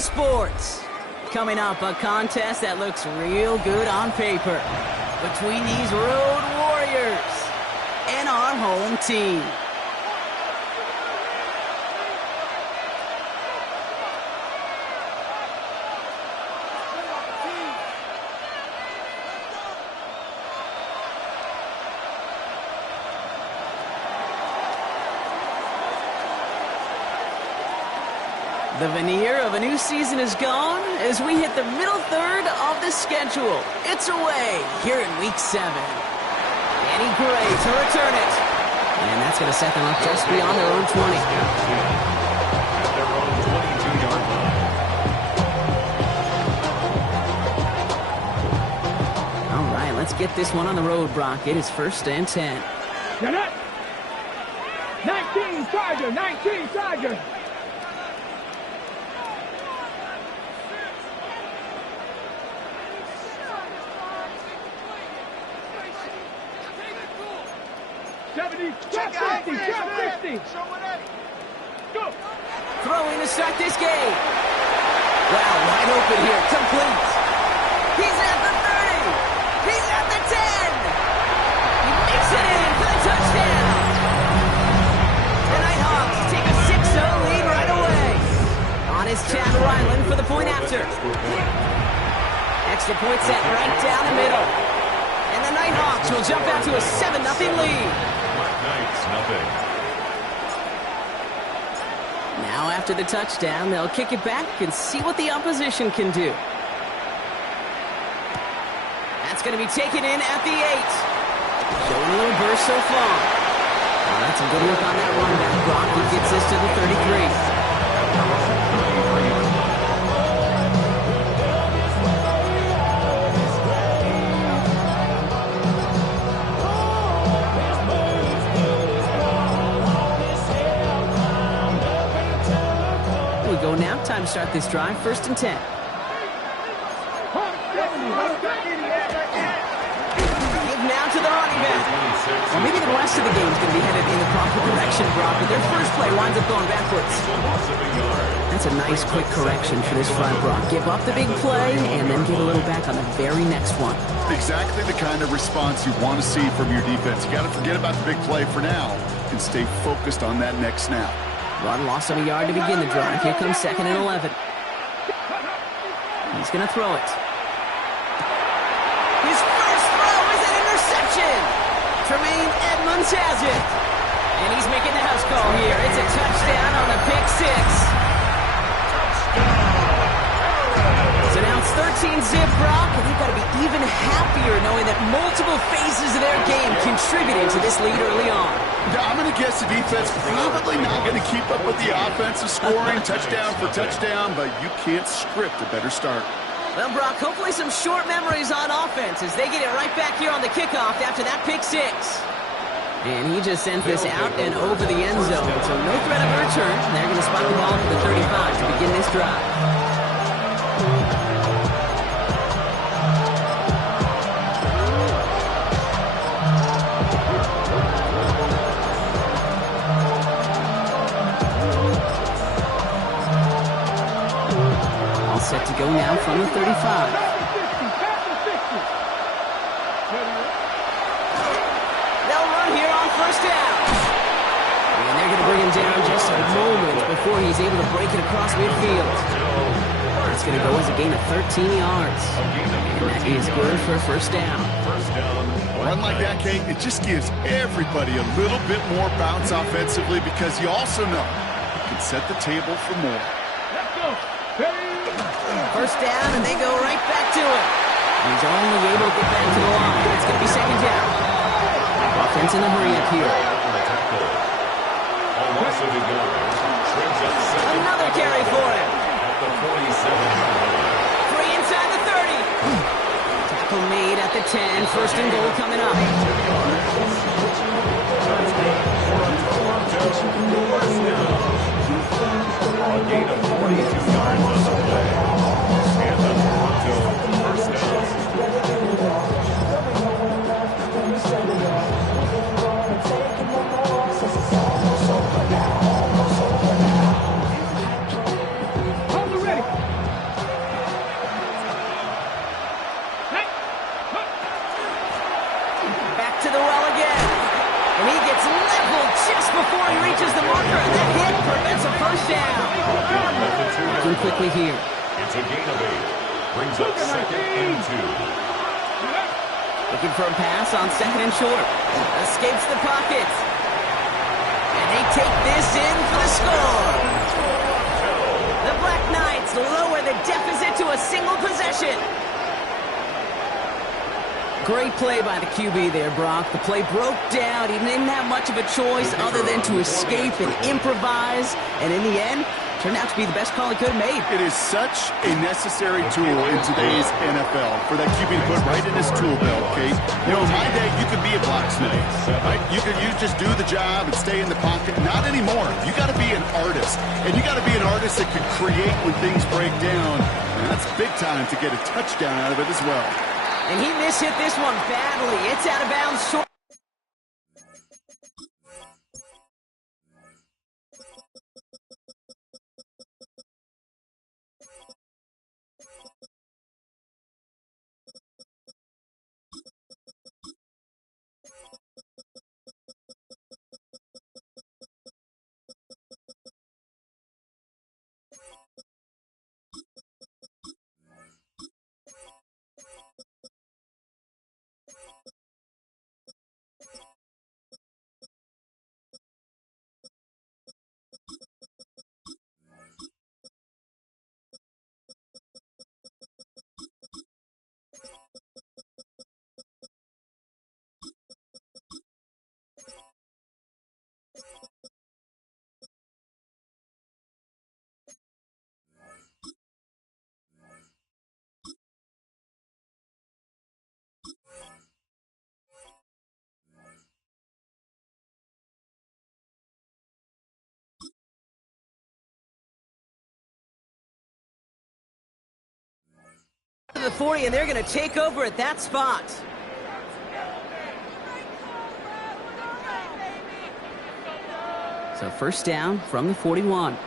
Sports. Coming up, a contest that looks real good on paper between these road warriors and our home team. The veneer of a new season is gone as we hit the middle third of the schedule. It's away here in Week 7. Danny Gray to return it. And that's going to set them up just beyond their own 20. At their own 22-yard line. All right, let's get this one on the road, Brock. It is 1st and 10. Get it! 19 Charger, 19 Charger. Check 50, check 50. Go. Throwing to start this game. Wow, wide open here, complete. He's at the 30. He's at the 10. He makes it in for the touchdown. The Nighthawks take a 6-0 lead right away. On his Chad Ryland for the point after. Extra point set right down the middle. And the Nighthawks will jump out to a 7-0 lead. Knights, nothing. Now after the touchdown, they'll kick it back and see what the opposition can do. That's going to be taken in at the 8. Showing a little burst so far. Well, that's a good look on that run back. Brock, who gets this to the 33. Go now. Time to start this drive. 1st and 10. Give now to the running back. Well, maybe the rest of the game is going to be headed in the proper direction, Brock, but their first play winds up going backwards. That's a nice, quick correction for this front, Brock. Give up the big play and then get a little back on the very next one. Exactly the kind of response you want to see from your defense. You got to forget about the big play for now and stay focused on that next snap. Run loss of a yard to begin the drive. Here comes 2nd and 11. He's going to throw it. His first throw is an interception. Tremaine Edmonds has it. And he's making the house call here. It's a touchdown on the pick 6. So now it's 13-zip, Brock, and they've got to be even happier knowing that multiple phases of their game contributed to this lead early on. I'm going to guess the defense probably not going to keep up with the offensive scoring touchdown for touchdown, but you can't script a better start. Well, Brock, hopefully some short memories on offense as they get it right back here on the kickoff after that pick 6. And he just sent this out and over the end zone, so no threat of a return. They're going to spot the ball for the 35 to begin this drive. Set to go now from the 35. They'll run here on 1st down. And they're going to bring him down just a moment before he's able to break it across midfield. It's going to go as a gain of 13 yards. And that is good for a 1st down. A run like that, Kate, it just gives everybody a little bit more bounce offensively because you also know you can set the table for more. Let's go. 1st down, and they go right back to it. He's only able to get back to the line. It's going to be 2nd down. Offense in the hurry up here. Another carry for him. 3 inside the 30. Tackle made at the 10. 1st and goal coming up. A gain of 42 yards on the play. And the Toronto 1st down. Hold it ready. Working quickly here. It's a gain of 8. Brings up 2nd and 2. Looking for a pass on 2nd and short. Escapes the pocket. And they take this in for the score. The Black Knights lower the deficit to a single possession. Great play by the QB there, Brock. The play broke down. He didn't have much of a choice other than to escape and improvise. And in the end, turned out to be the best call he could have made. It is such a necessary tool in today's NFL for that QB to put right in his tool belt, Kate. You know, in my day, you could be a blacksmith, right? You just do the job and stay in the pocket. Not anymore. You got to be an artist. And you got to be an artist that can create when things break down. And that's big time to get a touchdown out of it as well. And he mishit this one badly. It's out of bounds short. To the 40, and they're going to take over at that spot. So first down from the 41.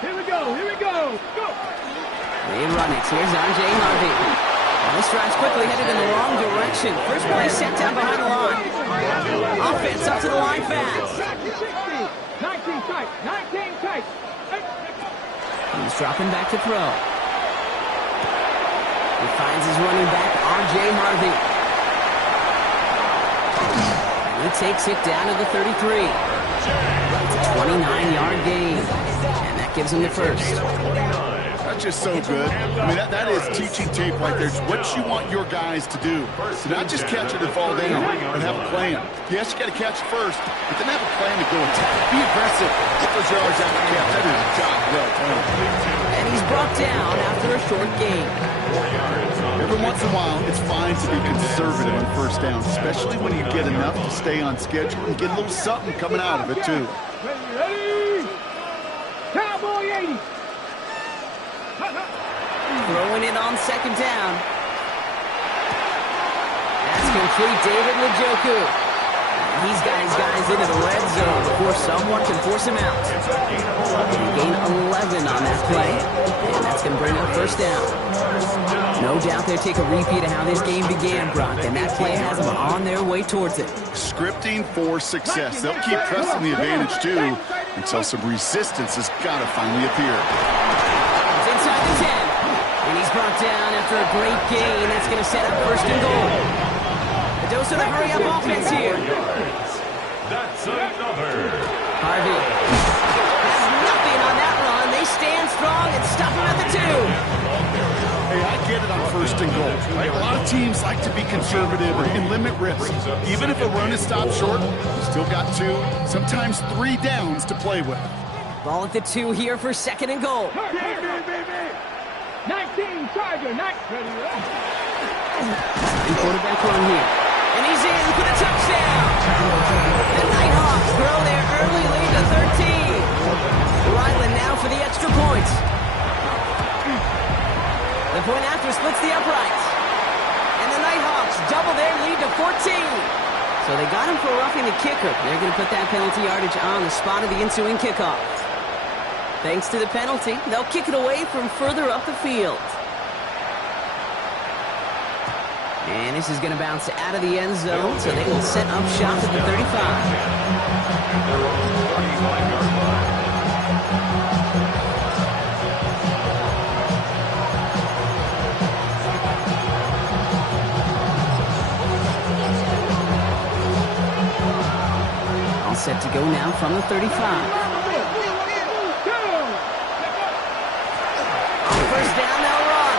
Here we go, here we go. Go. They run it. Here's RJ Harvey. And this drive's quickly headed in the wrong direction. First play set down behind the line. Offense up to the line fast. 19 tight, 19 tight. He's dropping back to throw. He finds his running back, RJ Harvey. And he takes it down to the 33. It's a 29-yard gain. And that gives him the first. That's just so good. I mean, that is teaching tape right there. It's what you want your guys to do. So not just catch it and fall down, but have a plan. Yes, you got to catch it first, but then have a plan to go attack. Be aggressive. Get those yards out of the catch. That is a job well done. And he's brought down after a short gain. Every once in a while, it's fine to be conservative on first down, especially when you get enough to stay on schedule and get a little something coming out of it, too. Ready? Cowboy 80. Throwing it on second down. That's complete. David Njoku. He's got his guys into the red zone before someone can force him out. He gained 11 on that play, and that's going to bring up first down. No doubt they'll take a repeat of how this game began, Brock, and that play has them on their way towards it. Scripting for success. They'll keep pressing the advantage, too, until some resistance has got to finally appear. It's inside the 10, and he's brought down after a great gain. That's going to set up first and goal. A dose of the hurry-up offense here. That's another. Harvey has nothing on that run. They stand strong and stop him at the 2. Hey, I get it on first and goal. Right? A lot of teams like to be conservative and limit risk. Even if a run is stopped short, you still got 2, sometimes 3 downs to play with. Ball at the 2 here for second and goal. 19 Tiger, 19. Quarterback run here. And he's in for the touchdown. The Nighthawks grow their early lead to 13. Ryland now for the extra point. The point after splits the uprights. And the Nighthawks double their lead to 14. So they got him for roughing the kicker. They're going to put that penalty yardage on the spot of the ensuing kickoff. Thanks to the penalty, they'll kick it away from further up the field. And this is going to bounce out of the end zone, so they will set up shop at the 35. go now from the 35. First down, they'll run.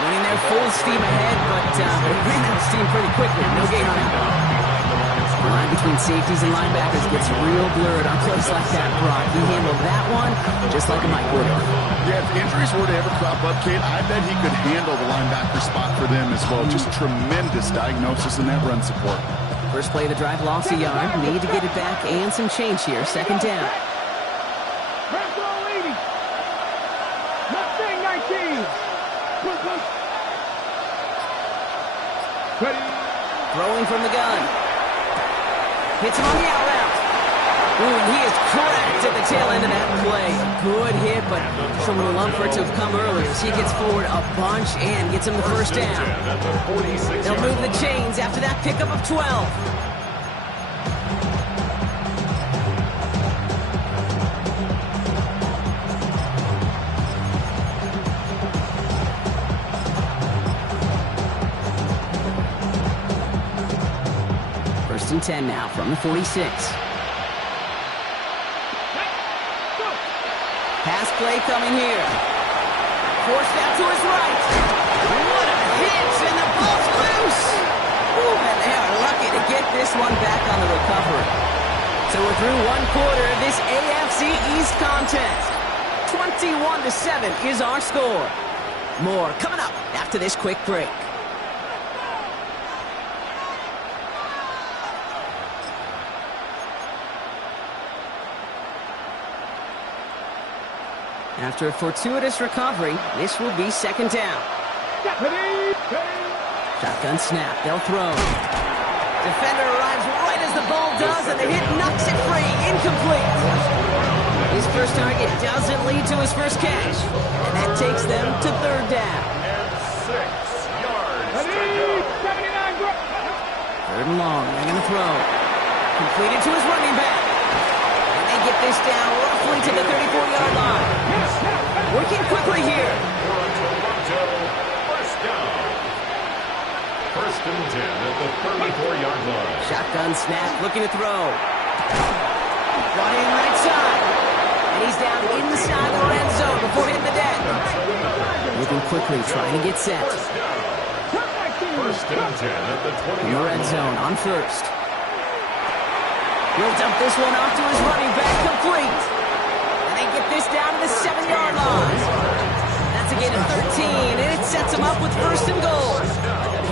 Running their full steam ahead, but they ran out of steam pretty quickly. No gain on that one. The line between safeties and linebackers gets real blurred on plays like that, Brock. He handled that one just like a Mike would have. Yeah, if injuries were to ever crop up, Kate, I bet he could handle the linebacker spot for them as well. Just tremendous diagnosis in that run support. First play of the drive, lost a yard. Need to get it back and some change here. Second down. Throwing from the gun. Hits him on the out route. Ooh, and he is cracked at the tail end of that play. Good hit, but someone would love for it to have come earlier as he gets forward a bunch and gets him the first down. They'll move the chains after that pickup of 12. First and 10 now from the 46. Pass play coming here. Forced out to his right. What a hit, and the ball's loose. Ooh, and they are lucky to get this one back on the recovery. So we're through one quarter of this AFC East contest. 21-7 is our score. More coming up after this quick break. After a fortuitous recovery, this will be second down. Shotgun snap, they'll throw. Defender arrives right as the ball does, and the hit knocks it free. Incomplete. His first target doesn't lead to his first catch, and that takes them to third down. And 6 yards to go. Third and long, they're going to throw. Completed to his running back. And they get this down roughly to the 34-yard line. Working quickly here. First down. First and 10 at the 34-yard line. Shotgun snap, looking to throw. Brought in right side. And he's down inside the red zone before hitting the deck. Moving quickly, trying to get set. First and 10 at the 20-yard line. In the red zone on first. He'll dump this one off to his running back, complete. And they get this down to the 7-yard line. That's a gain of 13, and it sets them up with first and goal.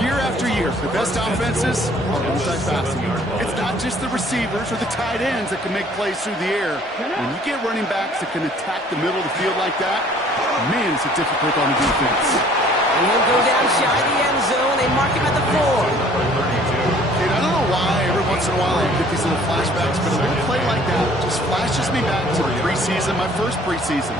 Year after year, the best offenses are multifaceted. It's not just the receivers or the tight ends that can make plays through the air. When you get running backs that can attack the middle of the field like that, man, it's a difficult on the defense. And he'll go down shy of the end zone. They mark him at the 4. Dude, I don't know why every once in a while I get these little flashbacks, but a little play like that just flashes me back to the preseason, my first preseason.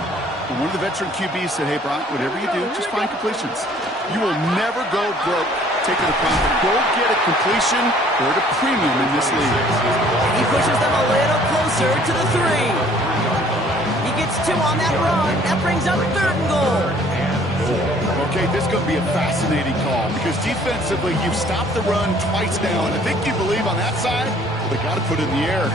And one of the veteran QBs said, hey, Brock, whatever you do, just find completions. You will never go broke taking a profit. Go get a completion or a premium in this league. And he pushes them a little closer to the 3. He gets 2 on that run. That brings up third and goal. Okay, this is going to be a fascinating call because defensively, you've stopped the run twice now, and I think you believe on that side, well, they got to put it in the air.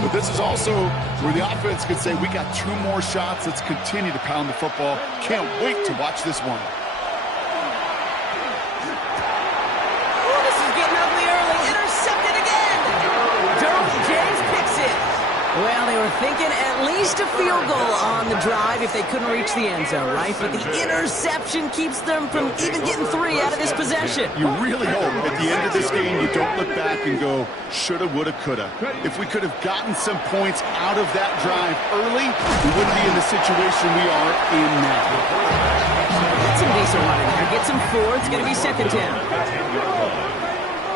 But this is also where the offense could say, we got 2 more shots. Let's continue to pound the football. Can't wait to watch this one. Oh, this is getting ugly early. Intercepted again. Derwin James picks it. Well, they were thinking at least a field goal on the drive if they couldn't reach the end zone, right? But the interception keeps them from even getting 3 out of this possession. You really hope at the end of this game you don't look back and go, shoulda, woulda, coulda. If we could have gotten some points out of that drive early, we wouldn't be in the situation we are in now. Get some decent running there. Get some 4. It's going to be second down.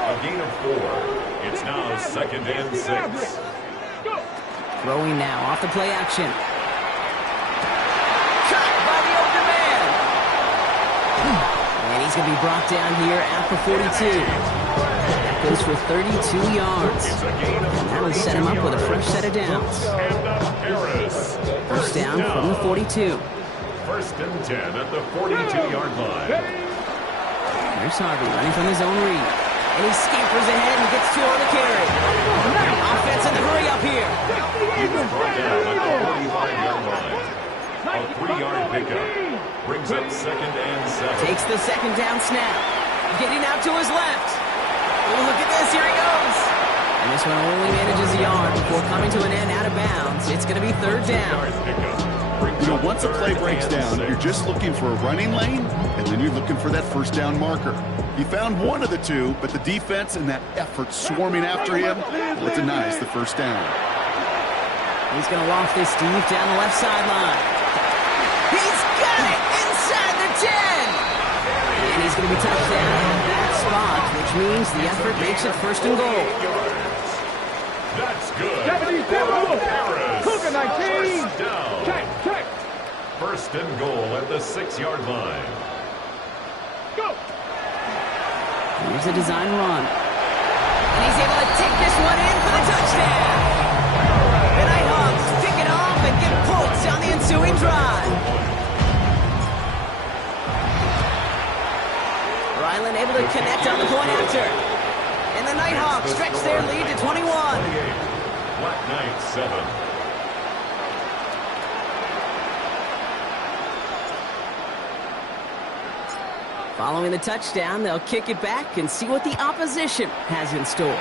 A gain of 4. It's now second and 6. Throwing now off the play action. Cut by the open man. And he's going to be brought down here at the 42. That goes for 32 yards. And that'll set him up with a fresh set of downs. First down from the 42. First and 10 at the 42-yard line. There's Harvey running from his own read. And he scampers ahead and gets 2 on the carry. Offense in the hurry-up here. He was brought down at the 45-yard line. A 3-yard pickup brings up 2nd and 7. Takes the second down snap. Getting out to his left. Oh, look at this. Here he goes. And this one only manages a yard before coming to an end out of bounds. It's going to be 3rd down. You know, once a play breaks down, you're just looking for a running lane, and then you're looking for that first down marker. He found one of the two, but the defense and that effort swarming after him, well, it denies the first down. He's going to loft this deep down the left sideline. He's got it inside the 10. And he's going to be touched down at that spot, which means the effort makes it 1st and goal. That's good. 77. Cougar 19. Check. 1st and goal at the 6-yard line. Go. Here's a design run. And he's able to take this one in for the touchdown. The Nighthawks pick it off and get points on the ensuing drive. Ryland able to connect on the point after. And the Nighthawks stretch their lead to 21. Black Knights 7. Following the touchdown, they'll kick it back and see what the opposition has in store.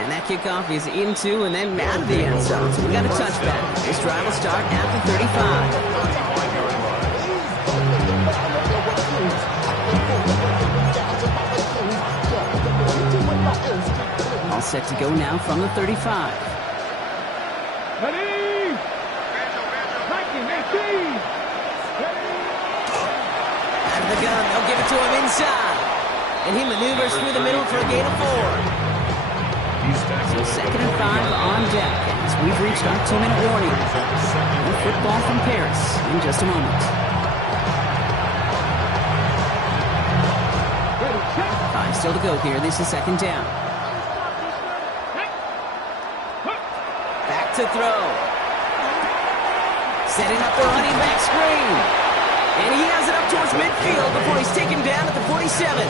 And that kickoff is into and then out of the end zone. So we got a touchback. This drive will start at the 35. All set to go now from the 35. Ready. 19. Out of the gun, they'll give it to him inside. And he maneuvers through the middle for a gain of 4. So 2nd and 5 on deck as we've reached our 2-minute warning. More football from Paris in just a moment. 5 still to go here. This is 2nd down. Back to throw. Setting up the running back screen. And he has it up towards midfield before he's taken down at the 47.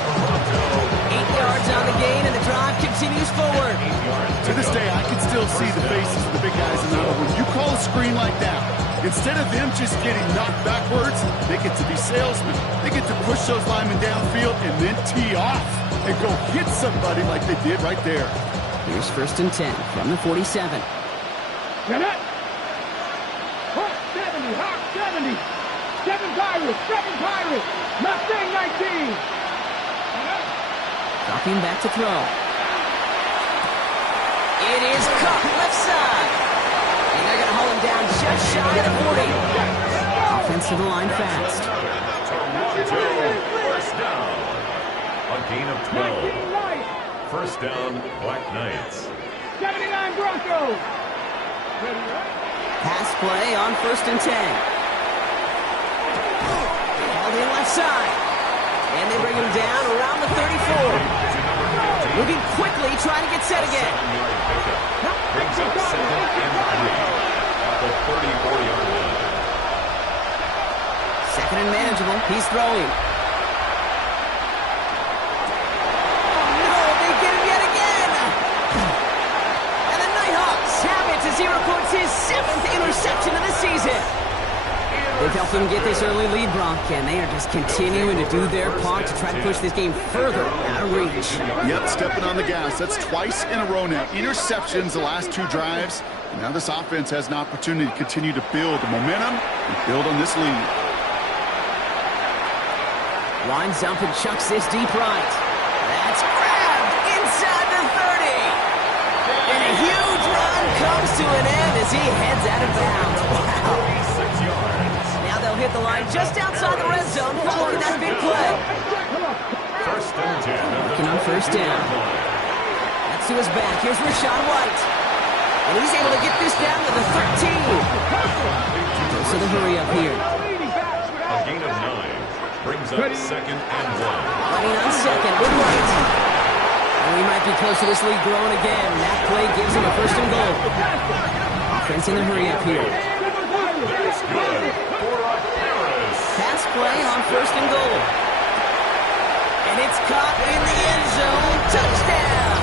8 yards on the gain, and the drive continues forward. To this day, I can still see the faces of the big guys in the huddle. When you call a screen like that, instead of them just getting knocked backwards, they get to be salesmen. They get to push those linemen downfield and then tee off and go hit somebody like they did right there. Here's 1st and 10 from the 47. Get it. Hawk 70. Hawk 70. 7 Pirates. Mustang 19. Dropping back to throw. It is caught left side. And they're going to hold him down just shy of the 40. Offense to the line fast. First down. A gain of 12. First down, Black Knights. 79 Broncos. Pass play on 1st and 10. Held in left side. And they bring him down around the 34. Moving quickly, trying to get set again. Brings up 2nd and 3 at the 34-yard line. 2nd and manageable. He's throwing. Oh, no, they get him yet again. And the Nighthawks have it as he records his 7th interception of the season. They've helped him get this early lead, Bronk, and they are just continuing to do their part to try to push this game further out of reach. Yep, stepping on the gas. That's twice in a row now. Interceptions the last 2 drives. And now this offense has an opportunity to continue to build the momentum and build on this lead. Winds up and chucks this deep right. That's grabbed inside the 30. And a huge run comes to an end as he heads out of bounds. Wow. 6 yards. They'll hit the line just outside the red zone following that big play. 1st and 10. Looking on 1st down. That's to his back. Here's Rashad White. And he's able to get this down to the 13. So the hurry up here. A gain of 9. Brings up 2nd and 1. Running on 2nd with White. And we might be close to this lead growing again. That play gives him a 1st and goal. Offense in the hurry up here. That's good for Paris. Pass play on 1st and goal. And it's caught in the end zone. Touchdown.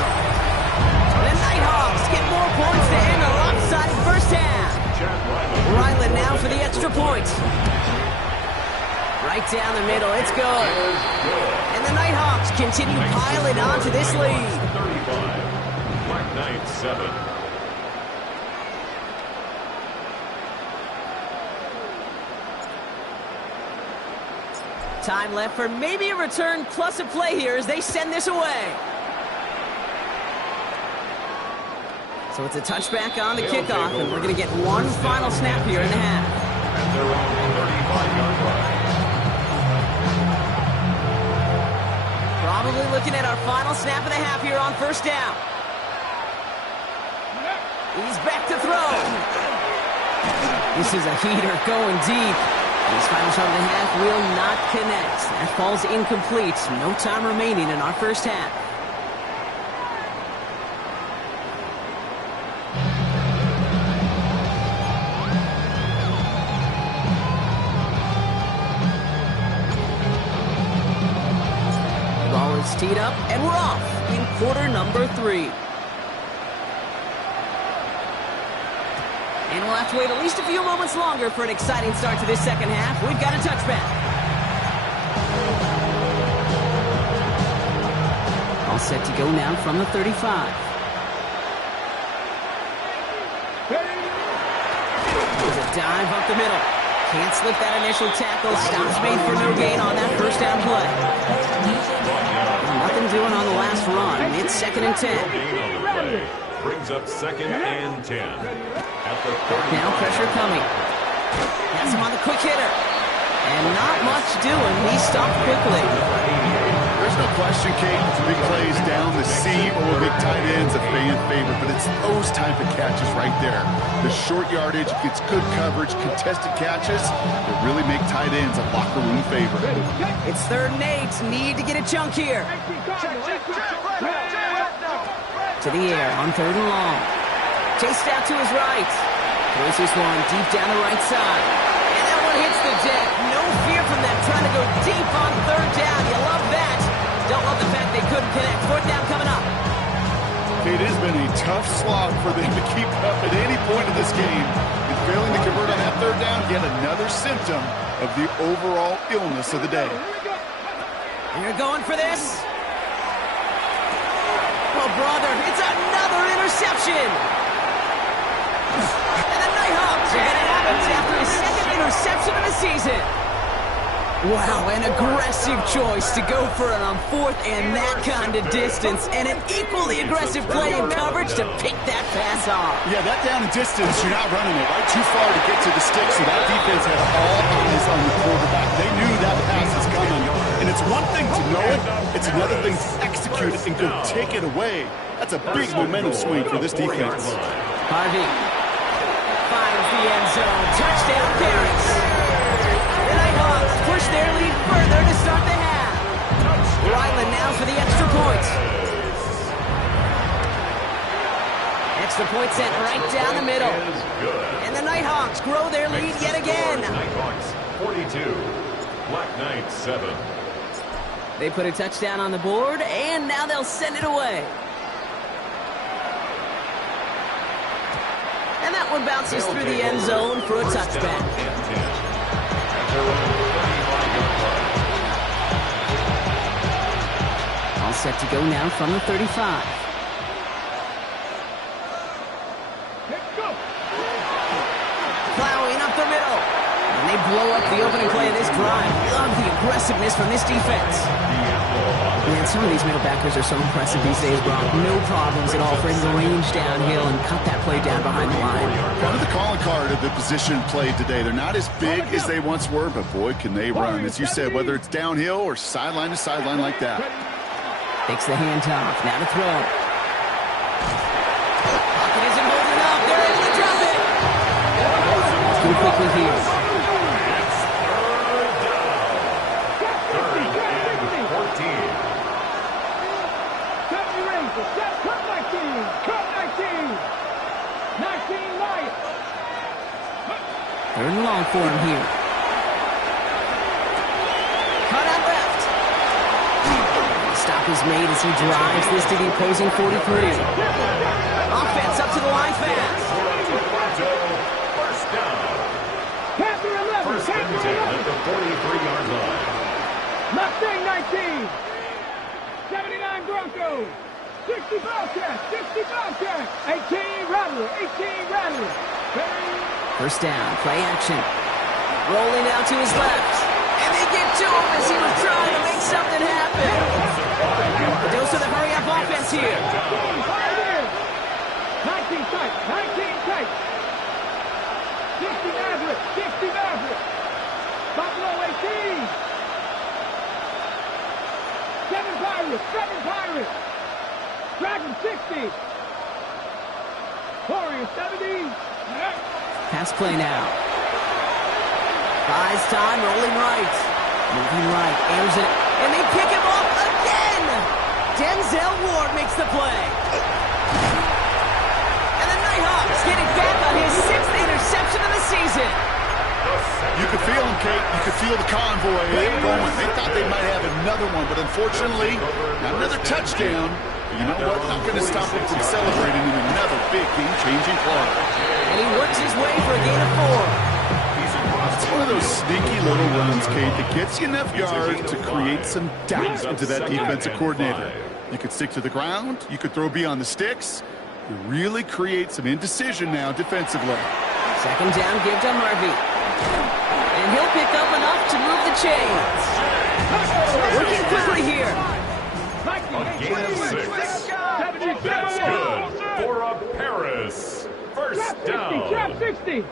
for the extra point. Right down the middle, it's good. And the Nighthawks continue piling on to this lead. 35. Black Knights 7. Time left for maybe a return plus a play here as they send this away. So it's a touchback on the kickoff, and we're going to get one final snap here in the half. At their own 35-yard line. Probably looking at our final snap of the half here on first down. He's back to throw. This is a heater going deep. This final shot of the half will not connect. That falls incomplete. No time remaining in our first half. The ball is teed up, and we're off in quarter number 3. And we'll have to wait at least a few moments longer for an exciting start to this second half. We've got a touchback. All set to go now from the 35. There's a dive up the middle. Can't slip that initial tackle. Stops made for no gain on that first down play. Nothing doing on the last run. It's 2nd and 10. Brings up 2nd and 10. Now pressure coming. Has him on the quick hitter. And not much doing. He stopped quickly. There's no question, Kate, big plays down the seam or big tight ends a fan favorite, but it's those type of catches right there. The short yardage gets good coverage, contested catches that really make tight ends a locker room favorite. It's 3rd and 8. Need to get a chunk here. To the air on 3rd and long. Chased out to his right. Throws this one deep down the right side. And that one hits the deck. No fear from them trying to go deep on 3rd down. You love that. Don't love the fact they couldn't connect. 4th down coming up. It has been a tough slog for them to keep up at any point of this game. And failing to convert on that 3rd down, yet another symptom of the overall illness of the day. They're going for this. Oh, brother, it's another interception. And the Nighthawks are going to have it after his 2nd interception of the season. Wow, an aggressive choice to go for it on 4th and that kind of distance, and an equally aggressive play in coverage to pick that pass off. Yeah, that down and distance, you're not running it right too far to get to the stick, so that defense had all eyes on the quarterback. They knew that pass is coming, and it's one thing to know it, it's another thing to execute it and go take it away. That's a big momentum swing for this defense. Harvey finds the end zone. Touchdown, Paris. The Nighthawks push their lead further to start the half. Ryland now for the extra point. Extra point sent right down the middle. And the Nighthawks grow their lead yet again. Nighthawks 42. Black Knights 7. They put a touchdown on the board, and now they'll send it away. And that one bounces through the end zone for a touchback. All set to go now from the 35. Plowing up the middle. And they blow up the opening play of this drive. Love the aggressiveness from this defense. Man, some of these middle backers are so impressive these days, Brock. No problems at all for him to range downhill and cut that play down behind the line. Part of the calling card of the position played today. They're not as big as they once were, but boy, can they run. As you said, whether it's downhill or sideline to sideline like that. Takes the handoff. Now to throw. Pocket isn't holding up. They're able to drop it. Too quickly here. Third and long for him here. Cut out left. Stop is made as he drives this to the opposing 43. Offense up to the line fast. Panther 11. First and 10 at the 43-yard line. Mustang 19. 79 Broncos. 60 Bobcats. 60 Bobcats. 18 Rattler. 18 Rattler. First down, play action. Rolling out to his left. And they get to him as he was trying to make something happen. A dose of the hurry-up offense here. 19 tight. 19 tight. 60 Maverick. 60 Maverick. Buffalo 18. 7 Pirates. 7 Pirates. Dragon 60. Warrior 70. Pass play now. Buys time, rolling right. Moving right, airs it, and they pick him off again! Denzel Ward makes the play. And the Nighthawks get it back on his 6th interception of the season. You could feel them, Kate. You could feel the convoy. They were going. They thought they might have another one, but unfortunately, not another touchdown. You know what? Not going to stop them from celebrating in another big game-changing play. And he works his way for a gain of 4. It's one of those sneaky little runs, Kate, that gets you enough yards to create some doubt into that defensive coordinator. You could stick to the ground. You could throw beyond the sticks. You really create some indecision now defensively. Second down, give to Harvey. And he'll pick up enough to move the chains. Working quickly here. A gain of 6. That's good for a Paris. First down. Trap 60.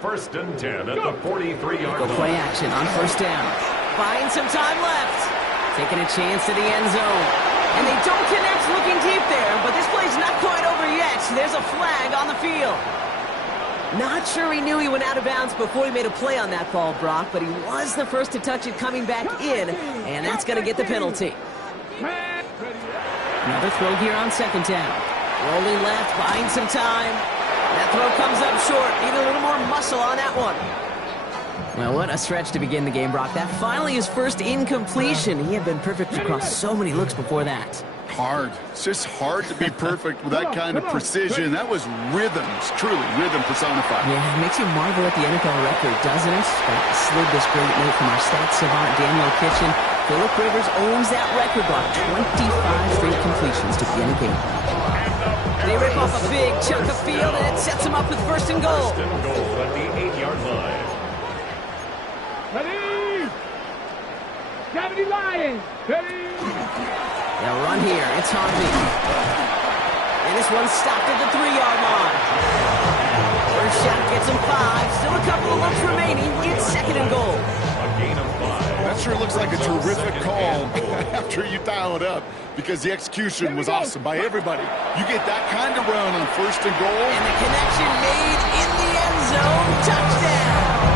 First and 10 at the 43-yard Go play line. action on first down. Find some time left. Taking a chance to the end zone. And they don't connect looking deep there, but this play's not quite over yet. There's a flag on the field. Not sure he knew he went out of bounds before he made a play on that ball, Brock, but he was the first to touch it coming back in, and that's going to get the penalty. Another throw here on second down. Rolling left, buying some time. That throw comes up short. Need a little more muscle on that one. Well, what a stretch to begin the game, Brock. That finally his first incompletion. He had been perfect across so many looks before that. Hard. It's just hard to be perfect with that kind of precision. That was rhythm. It's truly rhythm personified. Yeah, it makes you marvel at the NFL record, doesn't it? I slid this great note from our stats savant, Daniel Kitchen. Phillip Rivers owns that record, Brock. 25 straight completions to begin a game. They rip off a big chunk of field, and it sets them up with first and goal. First and goal at the 8-yard line. Ready. 70 Lions. Ready. They'll run here. It's Harvey. And this one's stopped at the 3-yard line. First shot gets him 5. Still a couple of looks remaining. It's second and goal. A gain of 5. That sure looks like a terrific call after you dial it up, because the execution was awesome by everybody. You get that kind of run on first and goal. And the connection made in the end zone. Touchdown.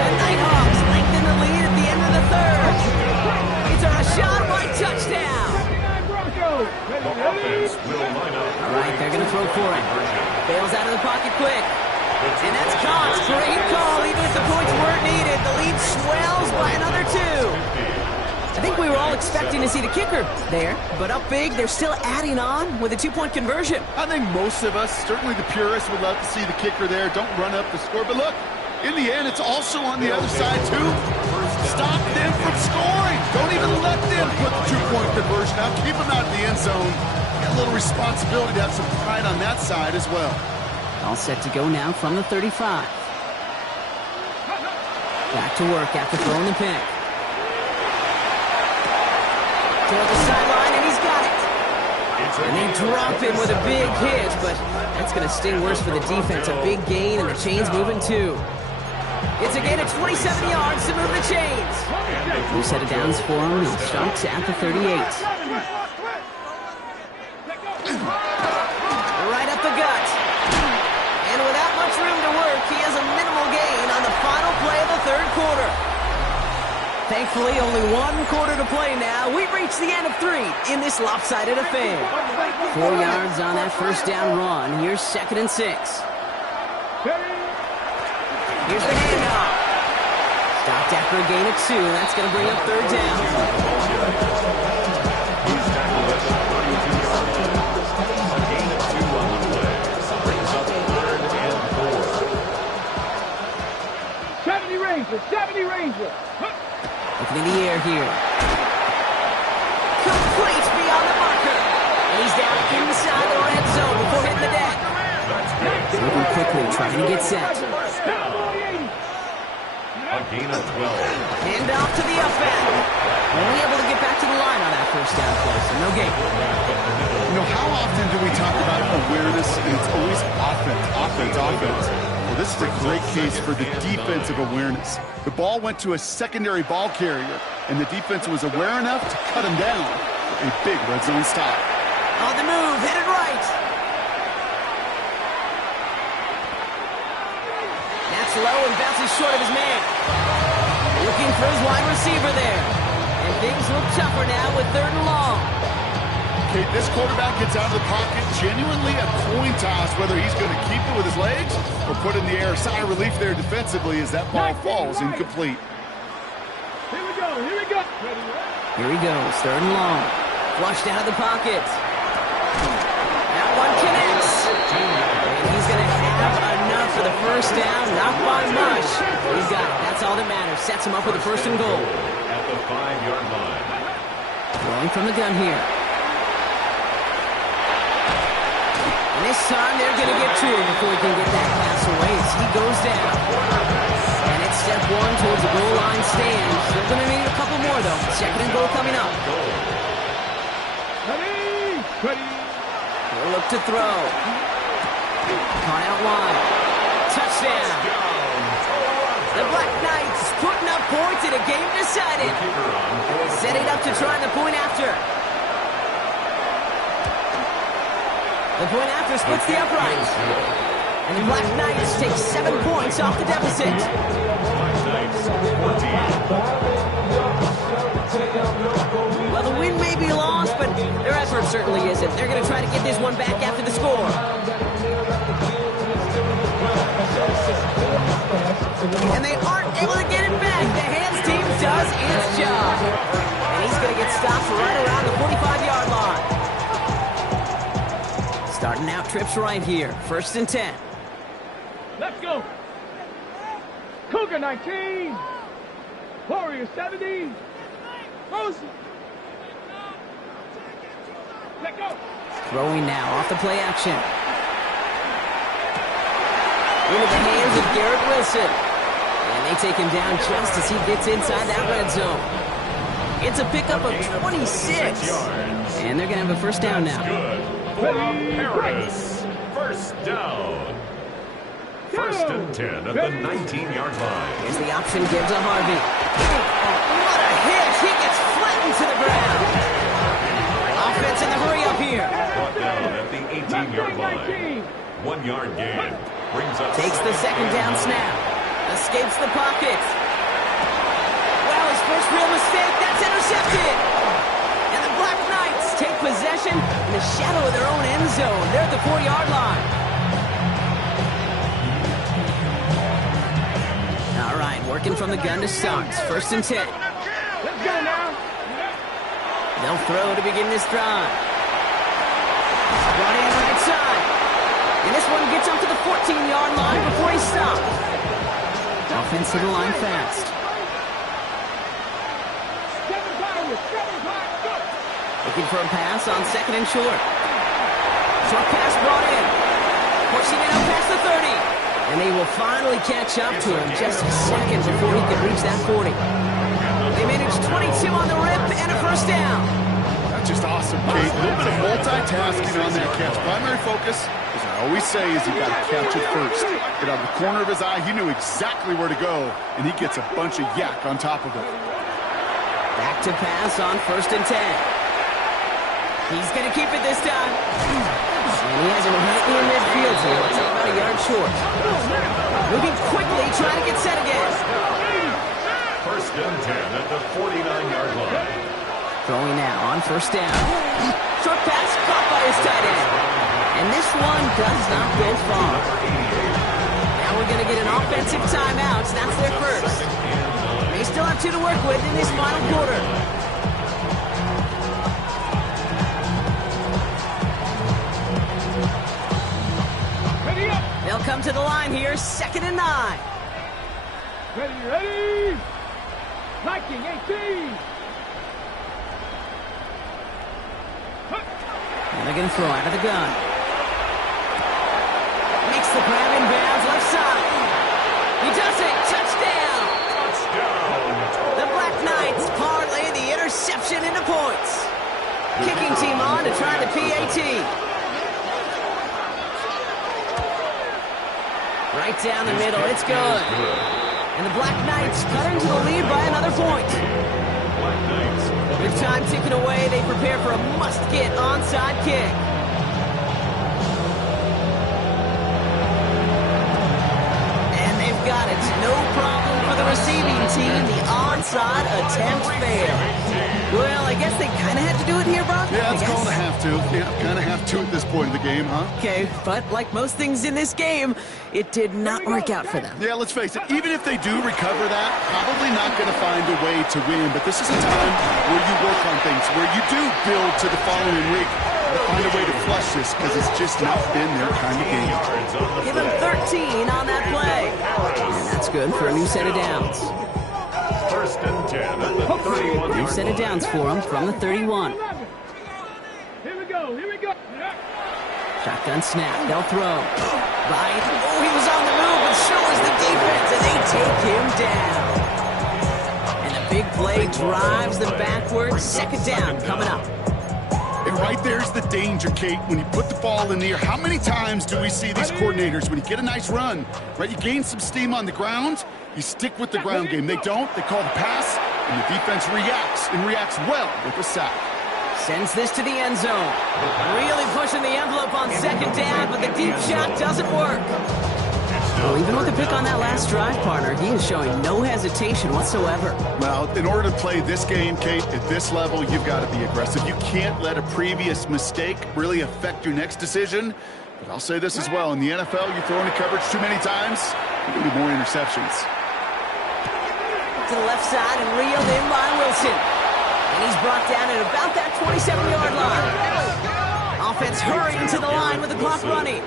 The Nighthawks lengthen the lead at the end of the third. It's a Rashad White touchdown. 79 Broncos. The offense will line up. All right, they're going to throw for it. Bails out of the pocket quick. And that's caught. Great call, even if the points weren't needed. The lead swells by another 2. I think we were all expecting to see the kicker there, but up big, they're still adding on with a 2-point conversion. I think most of us, certainly the purists, would love to see the kicker there. Don't run up the score. But look, in the end, it's also on the other side, too. Stop them from scoring. Don't even let them put the 2-point conversion out. Keep them out of the end zone. Got a little responsibility to have some pride on that side as well. All set to go now from the 35. Back to work after throwing the pick. Toward the sideline, and he's got it. And they drop him with a big hit, but that's going to sting worse for the defense. A big gain, and the chains moving too. It's a gain of 27 yards to move the chains. New set of downs for him. He starts at the 38. Right up the gut. And without much room to work, he has a minimal gain on the final play of the third quarter. Thankfully, only 1 quarter to play now. We've reached the end of 3 in this lopsided affair. 4 yards on that first down run. Here's second and 6. Here's the handoff. Stopped after a gain of 2. That's going to bring up third down. He's tackled at the 32-yard line. A gain of 2 on the play. Brings up third and 4. Ranger, 70 Ranger. Looking in the air here. Complete beyond the marker. And he's down inside the red zone before hitting the deck. Moving quickly, trying to get set. A gain of 12. Hand off to the up end. Only able to get back to the line on that first down play, so no gain. You know, how often do we talk about awareness, and it's always offense, offense, offense. Well, this is a great case for the defensive awareness. The ball went to a secondary ball carrier, and the defense was aware enough to cut him down. A big red zone stop. On the move, headed right. That's low and bounces short of his man. Looking for his wide receiver there. And things look tougher now with 3rd and long. Okay, this quarterback gets out of the pocket, genuinely a coin toss whether he's going to keep it with his legs or put it in the air. Sigh of relief there defensively as that ball falls incomplete. Here we go, here we go. Here he goes, 3rd and long. Flushed out of the pocket. That one connects. And he's going to have enough for the first down, not by much. He's got it. That's all that matters. Sets him up with a 1st and goal. At the 5-yard line. Throwing from the gun here. And this time they're going to get to him before he can get that pass away as he goes down. And it's step 1 towards the goal line stand. Still going to need a couple more, though. 2nd and goal coming up. Ready. He'll look to throw. Caught out wide. Touchdown. The Black Knights putting up points in a game decided. Setting up to try the point after. The point after splits the upright. And the Black Knights take 7 points off the deficit. Black Knights 14. Well, the win may be lost, but their effort certainly isn't. They're going to try to get this one back after the score. And they aren't able to get it back. The hands team does its job. And he's going to get stopped right around the 45-yard line. Starting out trips right here. 1st and 10. Let's go. Cougar 19. Warrior 70. Motion. Let go. Throwing now off the play action. Into the hands of Garrett Wilson. And they take him down just as he gets inside that red zone. It's a pickup of 26. And they're going to have a 1st down now. Good. Paris. 1st down. 1st and 10 at the 19-yard line. Here's the option given to Harvey. What a hit! He gets flattened to the ground. Offense in the hurry up here. Brought down at the 18-yard line. 1-yard gain. Brings up Takes the 2nd down snap. Escapes the pocket. Well, his first real mistake. That's intercepted. And the Black Knights take possession in the shadow of their own end zone. They're at the 4-yard line. All right, working from the gun to start. 1st and 10. Let's go now. They'll throw to begin this drive. Brought in right side. And this one gets up to the 14-yard line before he stops. Offense to the line fast. Looking for a pass on 2nd and short. Short pass brought in. Pushing it up past the 30. And they will finally catch up to him just a second before he can reach that 40. They managed 22 on the rip and a 1st down. That's just awesome, Kate. A little bit of multitasking on that catch. Primary focus, as I always say, is you got to catch it first. Get out of the corner of his eye. He knew exactly where to go, and he gets a bunch of yak on top of it. Back to pass on 1st and 10. He's going to keep it this time. And he has him right in midfield here. It's about a yard short. Moving quickly, trying to get set again. 1st and 10 at the 49-yard line. Throwing now on 1st down. Short pass caught by his tight end. And this one does not go far. Now we're going to get an offensive timeout. So that's their 1st. They still have 2 to work with in this final quarter. They'll come to the line here, 2nd and 9. Ready. Viking 18. And they're going to throw out of the gun. Makes the grab in bounds left side. He does it. Touchdown. The Black Knights parlay the interception into points. Kicking team on to try the PAT. Right down the middle. It's good. And the Black Knights cut into the lead by another point. With time ticking away, they prepare for a must-get onside kick. And they've got it. No problem for the receiving team. The onside attempt failed. Well, I guess they kind of had to do it here, Brock. Yeah, it's called a have to. Yeah, kind of have to at this point in the game, huh? Okay, but like most things in this game, it did not work out for them. Yeah, let's face it. Even if they do recover that, probably not going to find a way to win. But this is a time where you work on things, where you do build to the following week. Find a way to flush this because it's just not been their kind of game. Give them 13 on that play. And that's good for a new set of downs. First and 10 at the 31. New set of downs for them from the 31. Here we go. Shotgun snap. They'll throw. Right. Oh, he was on the move, but so is the defense, and they take him down. And the big play drives them backwards. Second down coming up. And right there's the danger, Kate, when you put the ball in the air. How many times do we see these coordinators, when you get a nice run, right, you gain some steam on the ground, you stick with the ground game. They don't. They call the pass, and the defense reacts, and reacts well with the sack. Sends this to the end zone. Really pushing the envelope on second down, but the deep shot doesn't work. Well, even with the pick on that last drive, partner, he is showing no hesitation whatsoever. Well, in order to play this game, Kate, at this level, you've got to be aggressive. You can't let a previous mistake really affect your next decision. But I'll say this as well. In the NFL, you throw into coverage too many times, you're going to be more interceptions. To the left side and reeled in by Wilson. And he's brought down at about that 27-yard line. Offense hurrying to the line with the clock running.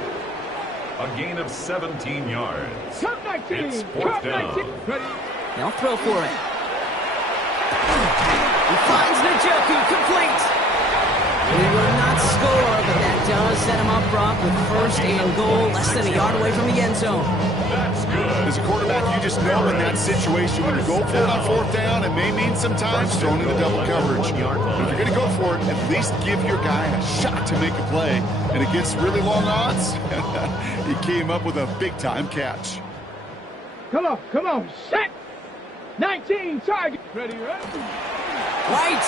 A gain of 17 yards. It's It's fourth down. They'll throw for it. He finds Njoku, complete. He will not score, but that does set him up, Brock, with first and goal, less than a yard away from the end zone. That's good. As a quarterback, you just know in that situation, when you go for it on fourth down, it may mean sometimes throwing in the double coverage. But if you're going to go for it, at least give your guy a shot to make a play. And against really long odds, he came up with a big-time catch. Come on, set. 19, target. Ready. White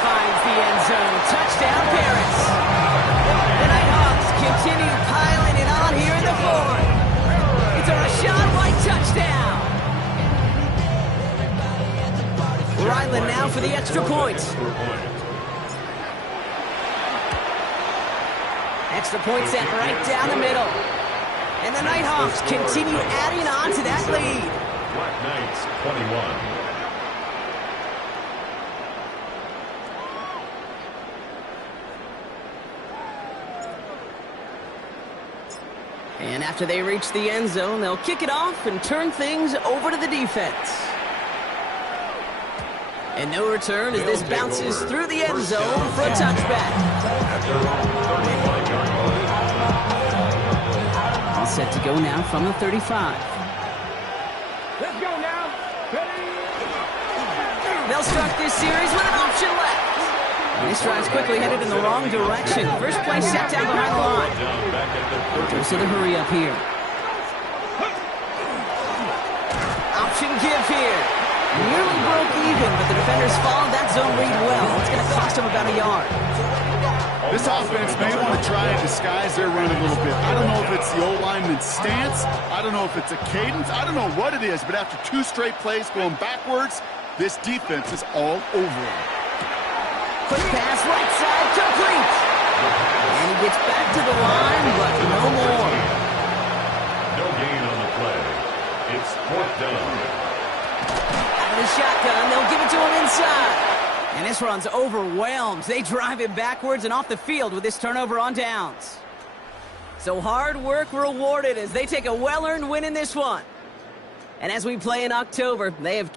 finds the end zone. Touchdown, Paris. The Nighthawks continue piling it on here in the fourth. It's a Rashad White touchdown. Ryland now for the extra point. Extra point set right down the middle. And the Nighthawks continue adding on to that lead. Black Knights 21. And after they reach the end zone, they'll kick it off and turn things over to the defense. And no return as this bounces through the end zone for a touchback. All set to go now from the 35. Let's go now. Ready. They'll start this series with an option left. And this drive's quickly headed in the wrong direction. First play set down behind the line. Goes to the hurry up here. Option give here. Nearly broke even, but the defenders followed that zone read well. It's going to cost them about a yard. This offense may want to try and disguise their run a little bit. I don't know if it's the old lineman's stance. I don't know if it's a cadence. I don't know what it is, but after two straight plays going backwards, this defense is all over him. Quick pass, right side, complete. And he gets back to the line, but no more. No gain on the play. It's fourth down. Out of the shotgun, they'll give it to him inside. And this run's overwhelmed. They drive him backwards and off the field with this turnover on downs. So hard work rewarded as they take a well-earned win in this one. And as we play in October, they have...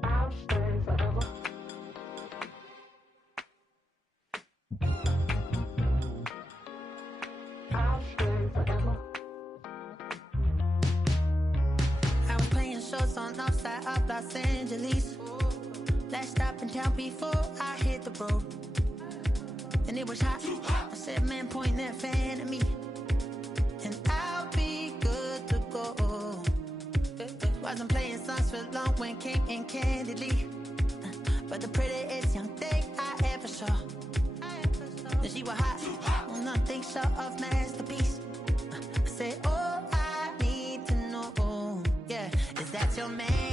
I was playing shows on outside of Los Angeles. Last stop in town before I hit the road. And it was hot. I said, man, point that fan at me, and I'll be good to go. Wasn't playing songs for long when came in candidly, but the prettiest young thing I ever saw. And she was hot, nothing short of masterpiece. I said, oh, I need to know, yeah, is that your man?